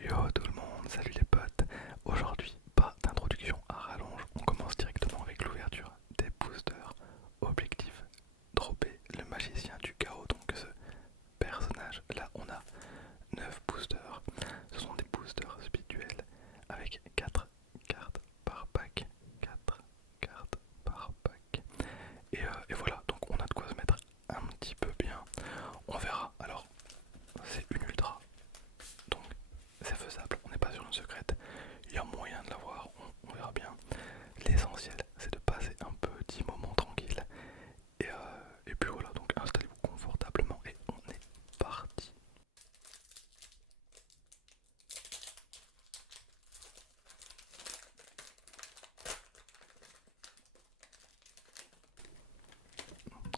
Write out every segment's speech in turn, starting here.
Yo tout le monde, salut les potes. Aujourd'hui, pas d'introduction à rallonge, on commence directement avec l'ouverture des boosters. Objectif, dropper le magicien du chaos, donc ce personnage. Là on a 9 boosters, ce sont des boosters spirituels avec 4 cartes par pack. 4 cartes par pack. Et voilà, donc on a de quoi se mettre un petit peu bien. On verra, alors c'est une ultra. Donc c'est faisable, on n'est pas sur une secrète, il y a moyen de l'avoir, on verra bien. L'essentiel c'est de passer un petit moment tranquille. Et puis voilà, donc installez-vous confortablement et on est parti.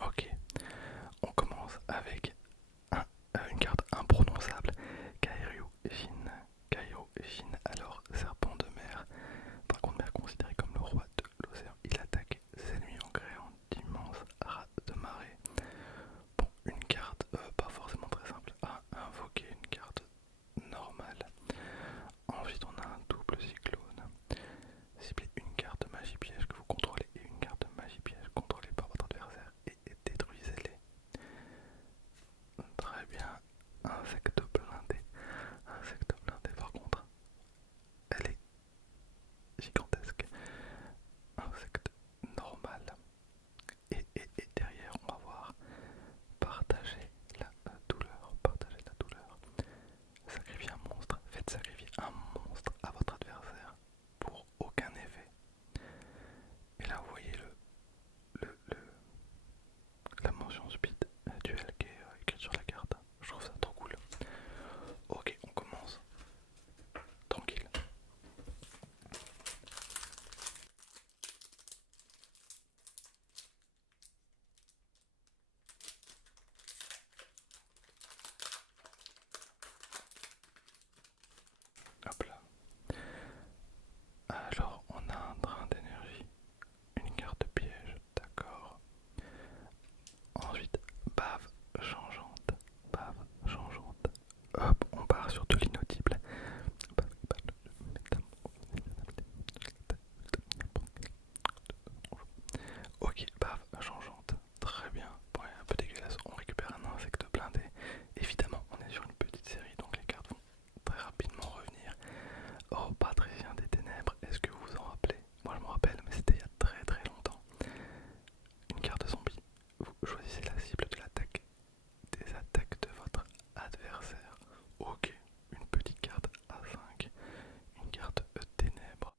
Ok, on commence avec une carte imprononçable. Kairyu Jin. Kairyu Jin, alors serpent de mer. Dragon de mer considéré comme le roi de l'océan. Il attaque ses ennemis en créant d'immenses rats de marée. Bon, une carte pas forcément très simple à invoquer, une carte normale. Ensuite, on a un double cyclone. Ciblez une carte magie piège que vous contrôlez et une carte magie piège contrôlée par votre adversaire et détruisez-les. Très bien. Insecte blindé. Insecte blindé, par contre, elle est gigantesque. Insecte normal. Et derrière, on va voir partager la douleur. Partager la douleur. Sacrifiez un monstre. Faites sacrifier un monstre à votre adversaire pour aucun effet. Et là, vous voyez la mention speed duel qui est écrite sur la carte. Je trouve ça trop cool. Ok, on commence. Tranquille. Hop là. Alors, on a un drain d'énergie. Une carte piège. D'accord. Ensuite, bave changeante. Bave changeante. Hop, on part sur de l'inaudible. Ok, bave changeante. Très bien. Bon, un peu dégueulasse. On récupère un insecte blindé. Évidemment, on est sur une petite série, donc les cartes vont très rapidement revenir. Oh, Patricien des Ténèbres, est-ce que vous vous en rappelez? Moi je me rappelle, mais c'était il y a très très longtemps. Une carte zombie. Vous choisissez la cible de l'attaque des attaques de votre adversaire. Ok, une petite carte A5, une carte ténèbres.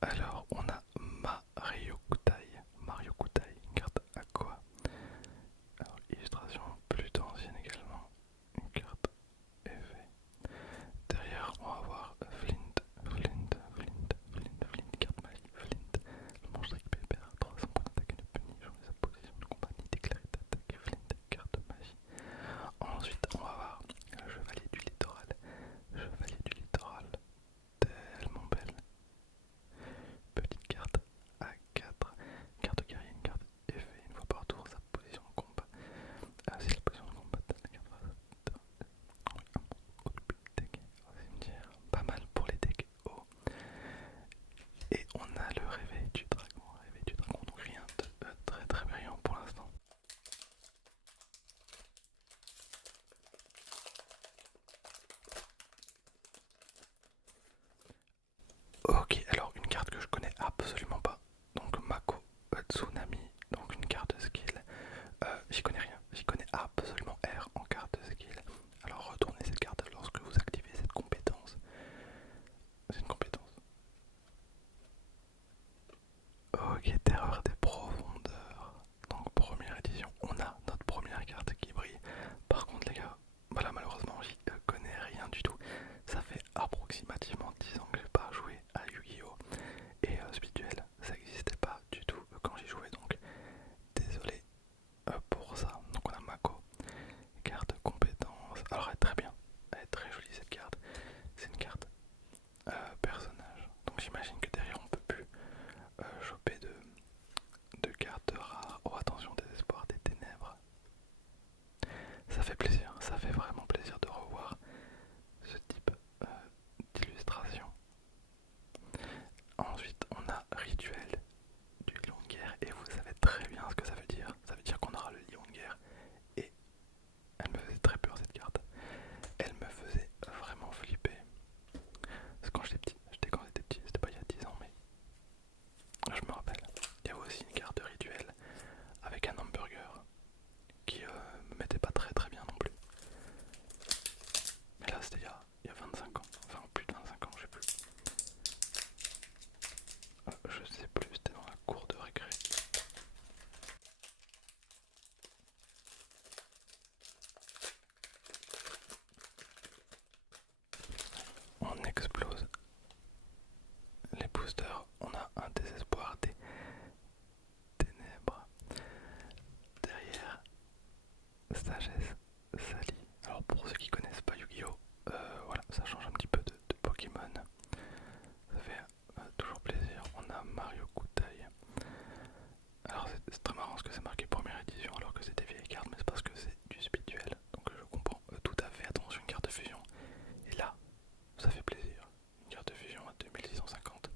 Alors on a Mario Kutai. Mario Kutai, une carte à quoi? Alors illustration plutôt ancienne également, une carte effet. Derrière, on va voir Flint, carte magie, Flint. Le monstre équipé perd 300 points d'attaque et ne peut ni changer sa position de combat ni déclarer d'attaque. Flint, carte magie. Ensuite, on va voir le chevalier du littoral. Chevalier du littoral, tellement belle. Petite carte A4. Carte guerrier, une carte effet. Une fois par tour, sa position de combat. Si la position de combat de la carte pas mal pour les decks hauts. Et on a le réveil du dragon, donc rien de très très brillant pour l'instant. Ok, alors une carte que je connais absolument pas, donc Mako Tsunami, donc une carte de skill. J'y connais rien, j'y connais absolument R en carte de skill. Alors retournez cette carte lorsque vous activez cette compétence. C'est une compétence. Ok, terreur des profondeurs. Donc première édition, on a notre première carte qui brille. Par contre les gars, voilà malheureusement j'y connais rien du tout. Ça fait approximativement 10 ans que j'ai pas joué à Yu-Gi-Oh! Et Speedduel, ça n'existait pas du tout quand j'y jouais, donc désolé pour ça. Donc on a Mako, carte compétence. Alors elle est très bien, elle est très jolie cette carte. C'est une carte personnage. Donc j'imagine que derrière on peut plus boosters, on a un désespoir des ténèbres. Derrière, sagesse, Sally. Alors pour ceux qui connaissent pas Yu-Gi-Oh, voilà, ça change un petit peu de Pokémon. Ça fait toujours plaisir. On a Mario Koutai. Alors c'est très marrant parce que c'est marqué première édition alors que c'est des vieilles cartes, mais c'est parce que c'est du spirituel. Donc je comprends tout à fait. Attention, une carte de fusion. Et là, ça fait plaisir. Une carte de fusion à 2650.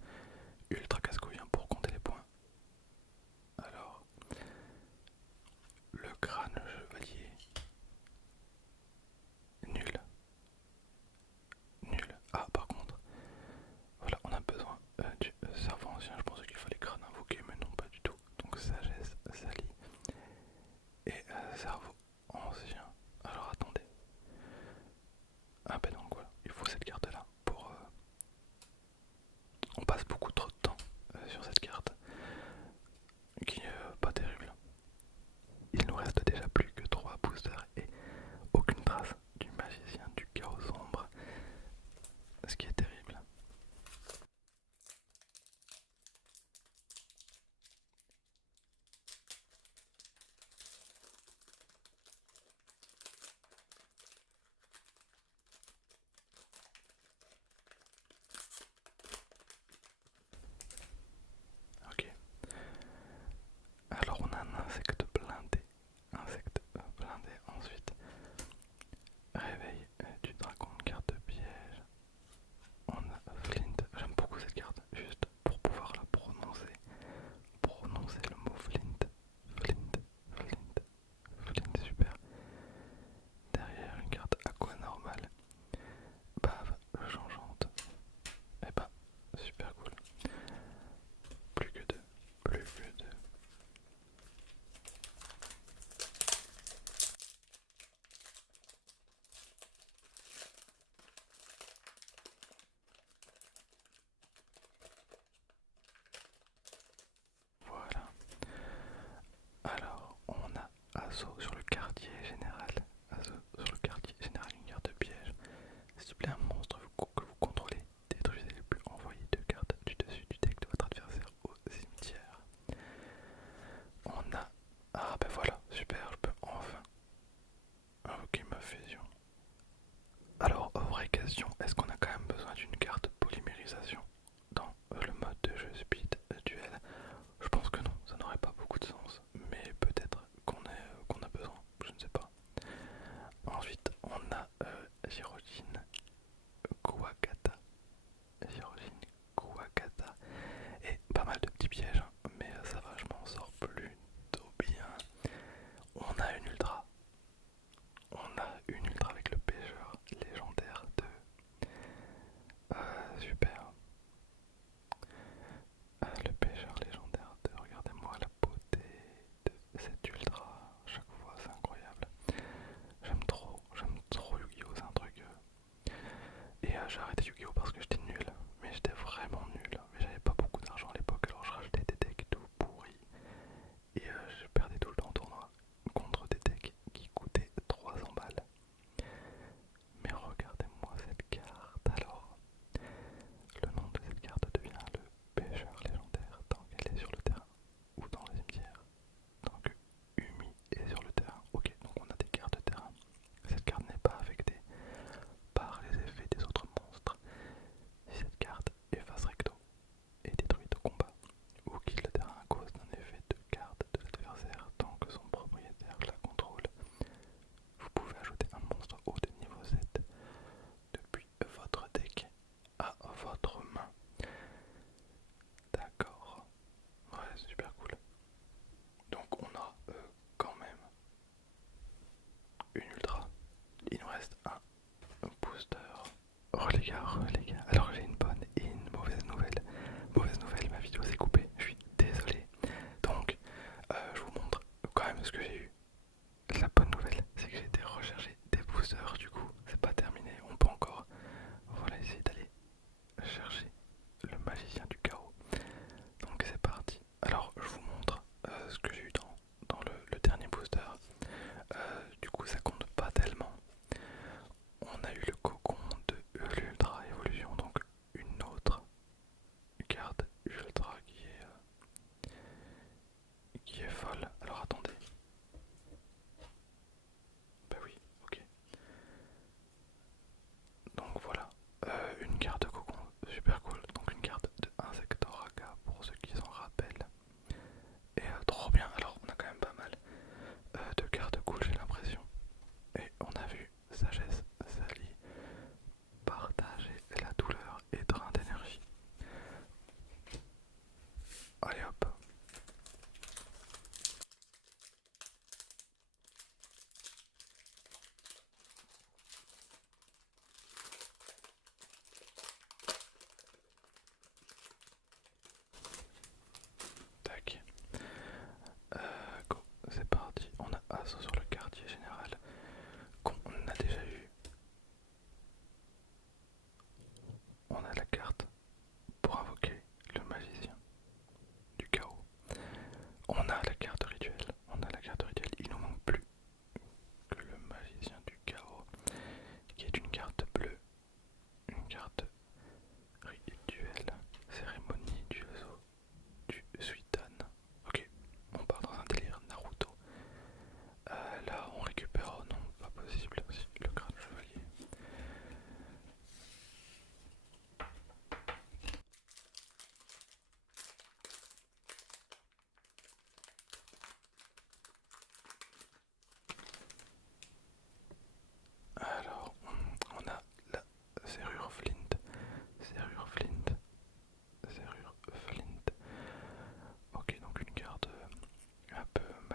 Ultra casse-couille pour compter les points. Alors, le crâne chevalier. Nul. Nul. Ah, par contre, voilà, on a besoin du cerveau ancien. Je pensais qu'il fallait crâne invoqué, mais non, pas du tout. Donc, sagesse, Sally et cerveau ancien. Alors, attendez. Ah, ben donc voilà, il faut cette carte là pour. On passe beaucoup trop de temps sur cette carte qui est pas terrible. Il nous reste déjà plus que 3 boosters et aucune trace du magicien du chaos sombre, ce qui est terrible.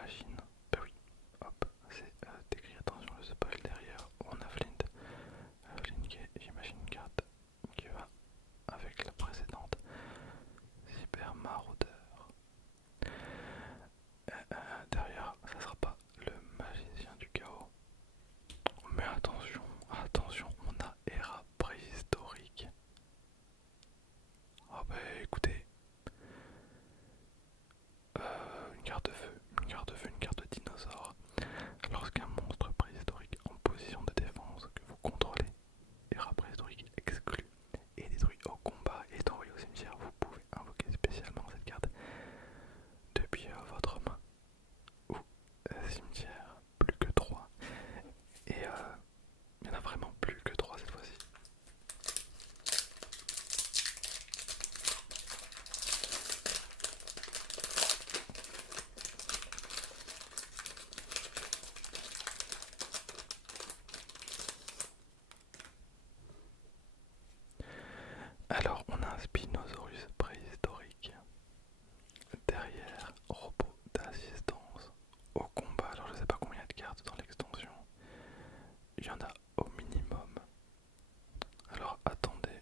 j'imagine. Bah oui, hop, c'est décrit, attention le spoil derrière, on a Flint. Flint qui est, j'imagine, une carte qui va avec la précédente. Cyber maraudeur. Derrière, ça sera pas le magicien du chaos. Mais attention, attention, on a Era préhistorique. Ah bah écoutez, une carte de feu, une carte de feu, une carte de dinosaure. Lorsqu'un monstre préhistorique en position de défense que vous contrôlez, Era préhistorique exclu et détruit au combat et est envoyé au cimetière, vous pouvez invoquer spécialement cette carte depuis votre main ou cimetière. Plus que 3. Et il y en a vraiment plus que 3 cette fois-ci. Alors, on a un Spinosaurus préhistorique. Derrière, robot d'assistance au combat. Alors, je sais pas combien de cartes dans l'extension. Il y en a au minimum. Alors, attendez.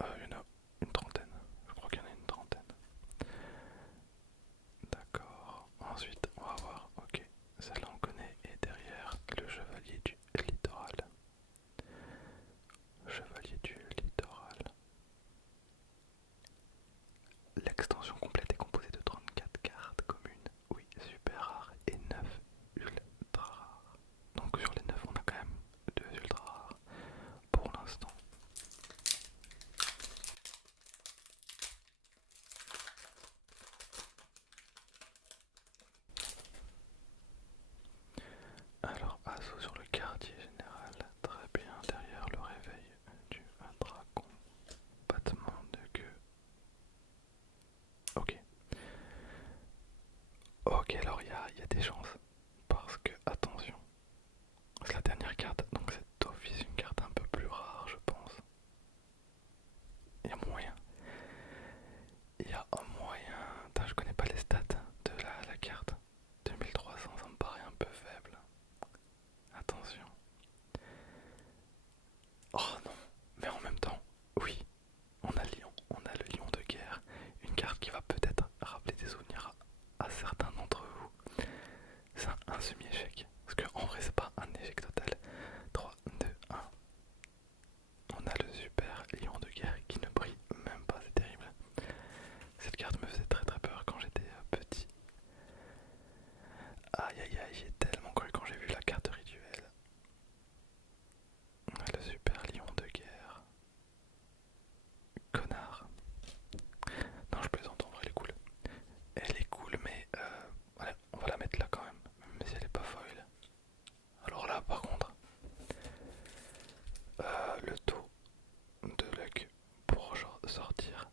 Il y en a une trentaine. Je crois qu'il y en a une trentaine. D'accord. Ensuite, on va voir. Ok, celle-là on connaît. Et derrière, le chevalier du littoral. Chevalier du littoral. L'extension complète est composée de 34 cartes communes, oui, super rares, et 9 ultra rares. Donc sur les 9, on a quand même 2 ultra rares pour l'instant. Alors, assaut sur le quartier général, très bien, derrière le réveil du dragon, battement de queue. Ok. Ok, alors il y a des chances. Parce que, attention, c'est la dernière carte, donc c'est d'office une carte un peu plus rare, je pense. Il y a moyen. Il y a un moyen. Attends, je connais pas les stats de la carte. 2300, ça me paraît un peu faible. Attention. Oh non, mais en même temps, oui, on a Lion, on a le lion de guerre. Une carte qui va peut-être rappeler des souvenirs à certains d'entre vous. C'est un semi-échec. Parce qu'en vrai, c'est pas un échec total. 3, 2, 1. On a le super lion de guerre qui ne brille même pas, c'est terrible. Cette carte me faisait très très peur quand j'étais petit. Aïe aïe aïe, j'ai tellement cru quand j'ai vu la carte rituelle. Le super lion de guerre. Connard. Non, je plaisante, en vrai, elle est cool. Elle est cool, mais voilà, on va la mettre là quand même, même si elle est pas foil. Alors là, par contre, le taux de luck pour sortir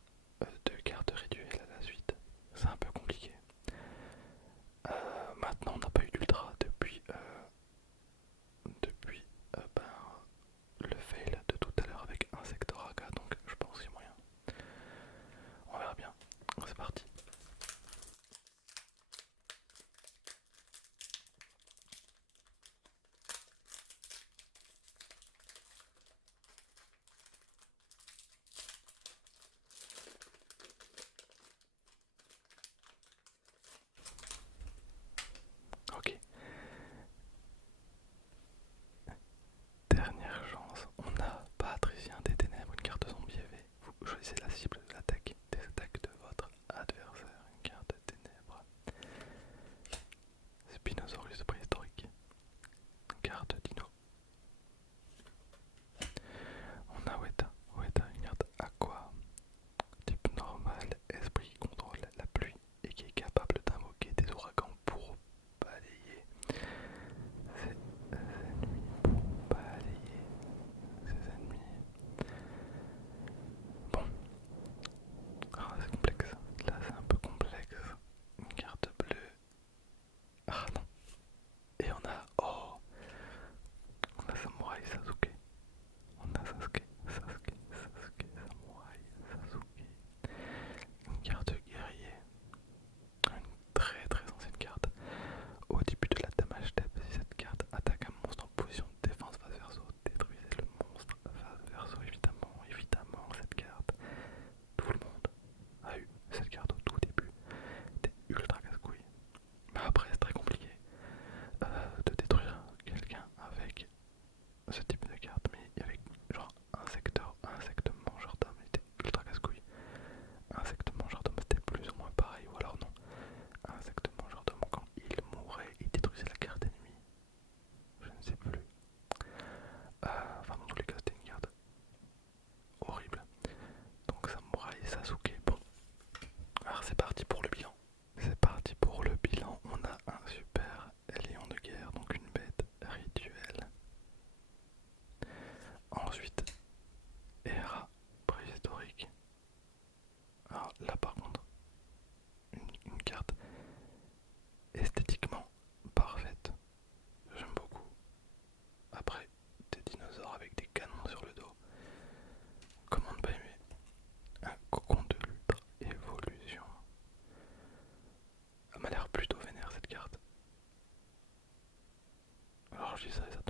2 cartes rituelles à la suite, c'est un peu compliqué. Maintenant, on n'a pas eu d'ultra depuis ben, le fail de tout à l'heure avec Insectoraga, donc je pense qu'il y a moyen. là par contre, une carte esthétiquement parfaite. J'aime beaucoup. Après, des dinosaures avec des canons sur le dos. Comment ne pas aimer un cocon de l'ultra évolution. Elle m'a l'air plutôt vénère cette carte. Alors je dis ça et ça